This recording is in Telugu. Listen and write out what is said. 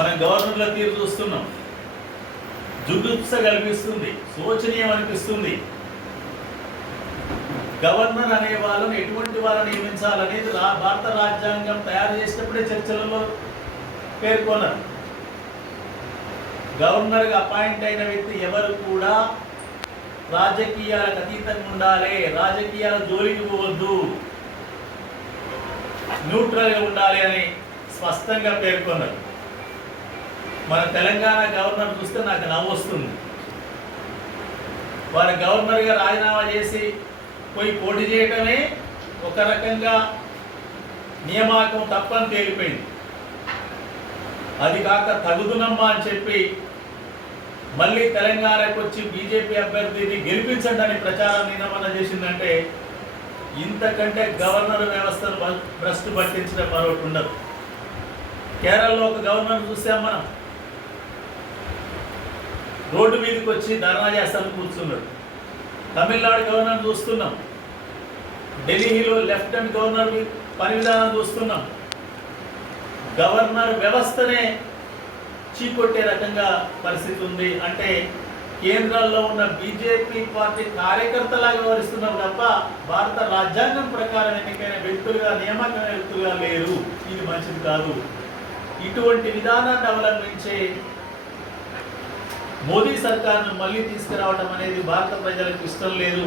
మనం గవర్నర్ల తీరు చూస్తున్నాం. జుగుప్స కల్పిస్తుంది, శోచనీయం అనిపిస్తుంది. గవర్నర్ అనే వాళ్ళని ఎటువంటి వాళ్ళని నియమించాలనేది భారత రాజ్యాంగం తయారు చేసినప్పుడే చర్చలలో పేర్కొన్నారు. గవర్నర్గా అపాయింట్ అయిన వ్యక్తి ఎవరు కూడా రాజకీయాలకు అతీతంగా ఉండాలి, రాజకీయాల జోలికి పోవద్దు, న్యూట్రల్గా ఉండాలి అని స్పష్టంగా పేర్కొన్నారు. మన తెలంగాణ గవర్నర్ చూస్తే నాకు నవ్వు వస్తుంది. వారి గవర్నర్గా రాజీనామా చేసి పోయి పోటీ చేయడమే ఒక రకంగా నియామకం తప్పని తేలిపోయింది. అది కాక తగుదునమ్మా అని చెప్పి మళ్ళీ తెలంగాణకు వచ్చి బీజేపీ అభ్యర్థిని గెలిపించండి అని ప్రచారం నిన్నమన్న చేసిందంటే ఇంతకంటే గవర్నర్ వ్యవస్థను భ్రష్టు పట్టించడం మరొకటి ఉండదు. కేరళలో ఒక గవర్నర్ చూసాం మనం, రోడ్డు మీదకి వచ్చి ధర్నా చేస్తాను కూర్చున్నాడు. తమిళనాడు గవర్నర్ చూస్తున్నాం, ఢిల్లీలో లెఫ్టినెంట్ గవర్నర్ పని విధానం చూస్తున్నాం. గవర్నర్ వ్యవస్థనే చీకొట్టే రకంగా పరిస్థితి ఉంది. అంటే కేంద్రాల్లో ఉన్న బీజేపీ పార్టీ కార్యకర్తలాగా వ్యవహరిస్తున్నాం తప్ప భారత రాజ్యాంగం ప్రకారం ఎన్నికైన వ్యక్తులుగా, నియామకమైన వ్యక్తులుగా లేరు. ఇది మంచిది కాదు. ఇటువంటి విధానాన్ని అవలంబించే మోదీ సర్కార్ను మళ్ళీ తీసుకురావడం అనేది భారత ప్రజలకు ఇష్టం లేదు.